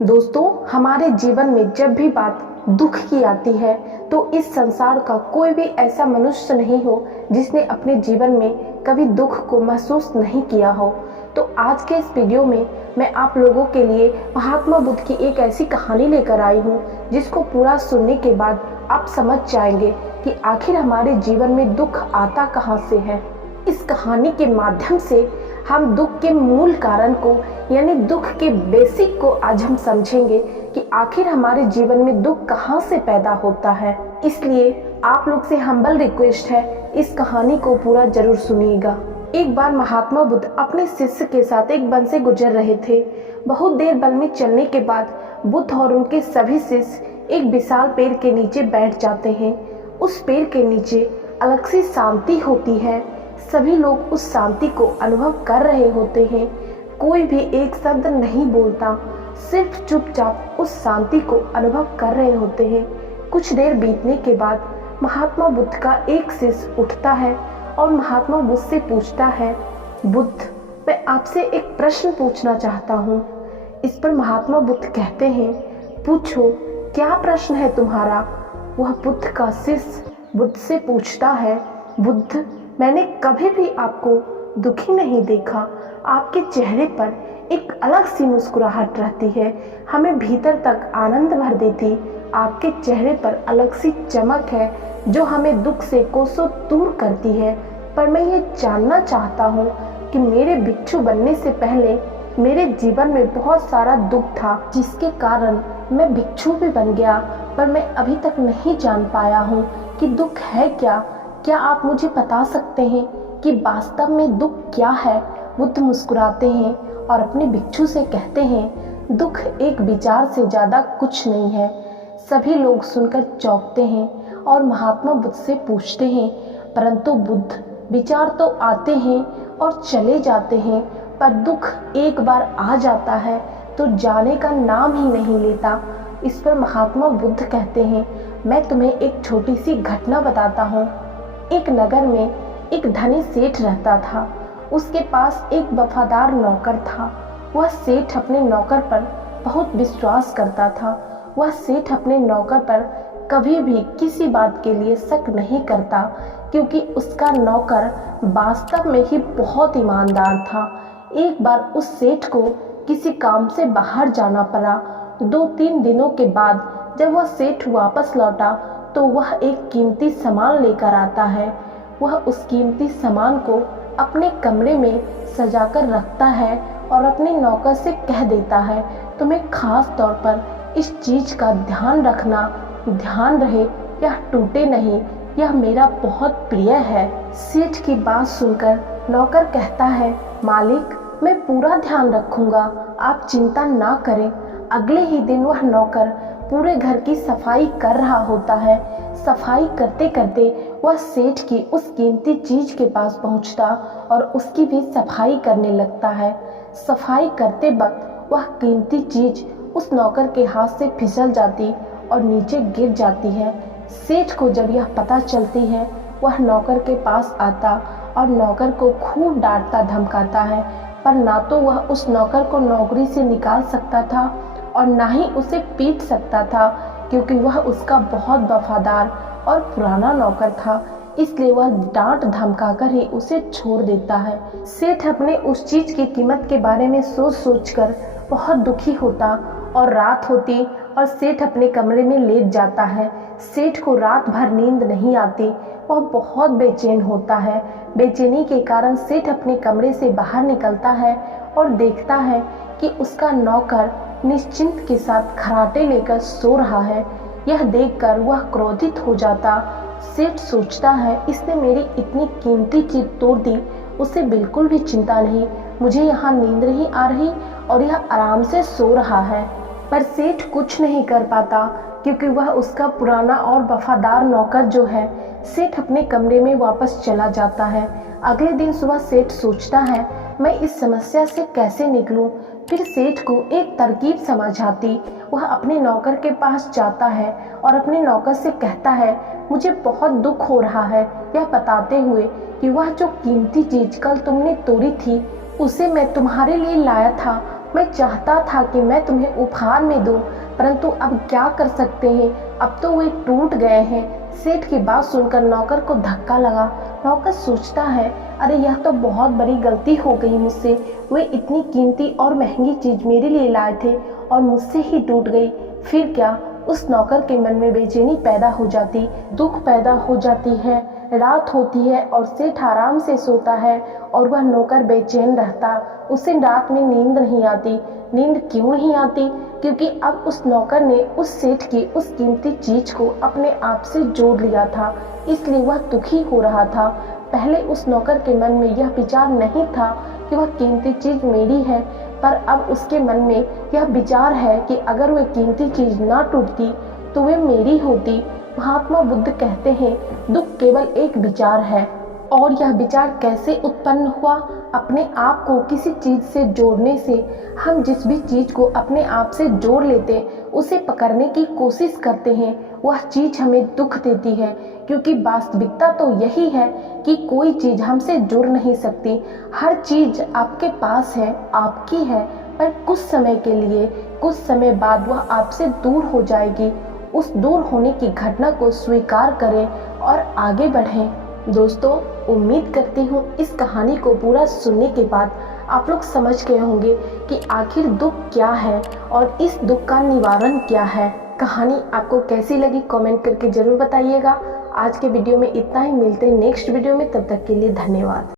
दोस्तों, हमारे जीवन में जब भी बात दुख की आती है तो इस संसार का कोई भी ऐसा मनुष्य नहीं हो जिसने अपने जीवन में कभी दुख को महसूस नहीं किया हो। तो आज के इस वीडियो में मैं आप लोगों के लिए महात्मा बुद्ध की एक ऐसी कहानी लेकर आई हूँ जिसको पूरा सुनने के बाद आप समझ जाएंगे कि आखिर हमारे जीवन में दुख आता कहाँ से है। इस कहानी के माध्यम से हम दुख के मूल कारण को यानी दुख के बेसिक को आज हम समझेंगे कि आखिर हमारे जीवन में दुख कहाँ से पैदा होता है। इसलिए आप लोग से हम्बल रिक्वेस्ट है, इस कहानी को पूरा जरूर सुनिएगा। एक बार महात्मा बुद्ध अपने शिष्य के साथ एक वन से गुजर रहे थे। बहुत देर वन में चलने के बाद बुद्ध और उनके सभी शिष्य एक विशाल पेड़ के नीचे बैठ जाते हैं। उस पेड़ के नीचे अलग सी शांति होती है। सभी लोग उस शांति को अनुभव कर रहे होते हैं। कोई भी एक शब्द नहीं बोलता, सिर्फ चुपचाप उस शांति को अनुभव कर रहे होते हैं। कुछ देर बीतने के बाद महात्मा बुद्ध का एक शिष्य उठता है और महात्मा बुद्ध से पूछता है, बुद्ध, मैं आपसे एक प्रश्न पूछना चाहता हूँ। इस पर महात्मा बुद्ध कहते हैं, पूछो, क्या प्रश्न है तुम्हारा। वह बुद्ध का शिष्य बुद्ध से पूछता है, बुद्ध, मैंने कभी भी आपको दुखी नहीं देखा। आपके चेहरे पर एक अलग सी मुस्कुराहट रहती है, हमें भीतर तक आनंद भर देती। आपके चेहरे पर अलग सी चमक है जो हमें दुख से कोसों दूर करती है। पर मैं ये जानना चाहता हूँ कि मेरे भिक्षु बनने से पहले मेरे जीवन में बहुत सारा दुख था जिसके कारण मैं भिक्षु भी बन गया, पर मैं अभी तक नहीं जान पाया हूँ कि दुख है क्या। क्या आप मुझे बता सकते हैं कि वास्तव में दुख क्या है। बुद्ध मुस्कुराते हैं और अपने भिक्षु से कहते हैं, दुख एक विचार से ज़्यादा कुछ नहीं है। सभी लोग सुनकर चौंकते हैं और महात्मा बुद्ध से पूछते हैं, परंतु बुद्ध, विचार तो आते हैं और चले जाते हैं, पर दुख एक बार आ जाता है तो जाने का नाम ही नहीं लेता। इस पर महात्मा बुद्ध कहते हैं, मैं तुम्हें एक छोटी सी घटना बताता हूँ। एक नगर में एक धनी सेठ रहता था। उसके पास एक वफादार नौकर था। वह सेठ अपने नौकर पर बहुत विश्वास करता था। वह सेठ अपने नौकर पर कभी भी किसी बात के लिए शक नहीं करता, क्योंकि उसका नौकर वास्तव में ही बहुत ईमानदार था। एक बार उस सेठ को किसी काम से बाहर जाना पड़ा। 2-3 दिनों के बाद जब वह सेठ वापस लौटा तो वह एक कीमती सामान लेकर आता है। वह उस कीमती सामान को अपने कमरे में सजाकर रखता है और अपने नौकर से कह देता है, तुम्हें खास तौर पर इस चीज का ध्यान रखना, ध्यान रहे यह टूटे नहीं, यह मेरा बहुत प्रिय है। सेठ की बात सुनकर नौकर कहता है, मालिक, मैं पूरा ध्यान रखूंगा, आप चिंता ना करें। अगले ही दिन वह नौकर पूरे घर की सफाई कर रहा होता है। सफाई करते करते वह सेठ की उस कीमती चीज के पास पहुंचता और उसकी भी सफाई करने लगता है। सफाई करते वक्त वह कीमती चीज उस नौकर के हाथ से फिसल जाती और नीचे गिर जाती है। सेठ को जब यह पता चलती है, वह नौकर के पास आता और नौकर को खूब डांटता धमकाता है, पर ना तो वह उस नौकर को नौकरी से निकाल सकता था और ना ही उसे पीट सकता था, क्योंकि वह उसका बहुत वफादार और पुराना नौकर था। इसलिए वह डांट धमकाकर ही उसे छोड़ देता है। सेठ अपने उस चीज की कीमत के बारे में सोच सोचकर बहुत दुखी होता और रात होती और सेठ अपने कमरे में लेट जाता है। सेठ को रात भर नींद नहीं आती, वह बहुत बेचैन होता है। बेचैनी के कारण सेठ अपने कमरे से बाहर निकलता है और देखता है कि उसका नौकर निश्चिंत के साथ खराटे लेकर सो रहा है। यह देखकर वह क्रोधित हो जाता। सेठ सोचता है, इसने मेरी इतनी कीमती चीज तोड़ दी, उसे बिल्कुल भी चिंता नहीं, मुझे यहाँ नींद नहीं आ रही और यह आराम से सो रहा है। पर सेठ कुछ नहीं कर पाता, क्योंकि वह उसका पुराना और वफादार नौकर जो है। सेठ अपने कमरे में वापस चला जाता है। अगले दिन सुबह सेठ सोचता है, मैं इस समस्या से कैसे निकलूं। फिर सेठ को एक तरकीब समझ आती। वह अपने नौकर के पास जाता है और अपने नौकर से कहता है, मुझे बहुत दुख हो रहा है, यह बताते हुए कि वह जो कीमती चीज कल तुमने तोड़ी थी उसे मैं तुम्हारे लिए लाया था, मैं चाहता था कि मैं तुम्हें उपहार में दूं, परंतु अब क्या कर सकते हैं, अब तो वे टूट गए हैं। सेठ की बात सुनकर नौकर को धक्का लगा। नौकर सोचता है, अरे यह तो बहुत बड़ी गलती हो गई मुझसे। वे इतनी कीमती और महंगी चीज मेरे लिए लाए थे और मुझसे ही टूट गई। फिर क्या? उस नौकर के मन में बेचैनी पैदा हो जाती, दुख पैदा हो जाती है। रात होती है और सेठ आराम से सोता है और वह नौकर बेचैन रहता। उसे रात में नींद नहीं आती। नींद क्यों नहीं आती? क्योंकि अब उस नौकर ने उस सेठ की उस कीमती चीज को अपने आप से जोड़ लिया था, इसलिए वह दुखी हो रहा था। पहले उस नौकर के मन में यह विचार नहीं था कि वह कीमती चीज मेरी है, पर अब उसके मन में यह विचार है कि अगर वह कीमती चीज ना टूटती तो वे मेरी होती। महात्मा बुद्ध कहते हैं, दुख केवल एक विचार है। और यह विचार कैसे उत्पन्न हुआ? अपने आप को किसी चीज से जोड़ने से। हम जिस भी चीज को अपने आप से जोड़ लेते, उसे पकड़ने की कोशिश करते हैं, वह चीज हमें दुख देती है। क्योंकि वास्तविकता तो यही है कि कोई चीज हमसे जुड़ नहीं सकती। हर चीज आपके पास है, आपकी है, पर कुछ समय के लिए, कुछ समय बाद वह आपसे दूर हो जाएगी। उस दूर होने की घटना को स्वीकार करें और आगे बढ़ें। दोस्तों, उम्मीद करती हूँ इस कहानी को पूरा सुनने के बाद आप लोग समझ गए होंगे कि आखिर दुख क्या है और इस दुख का निवारण क्या है। कहानी आपको कैसी लगी कमेंट करके जरूर बताइएगा। आज के वीडियो में इतना ही, मिलते हैं नेक्स्ट वीडियो में, तब तक के लिए धन्यवाद।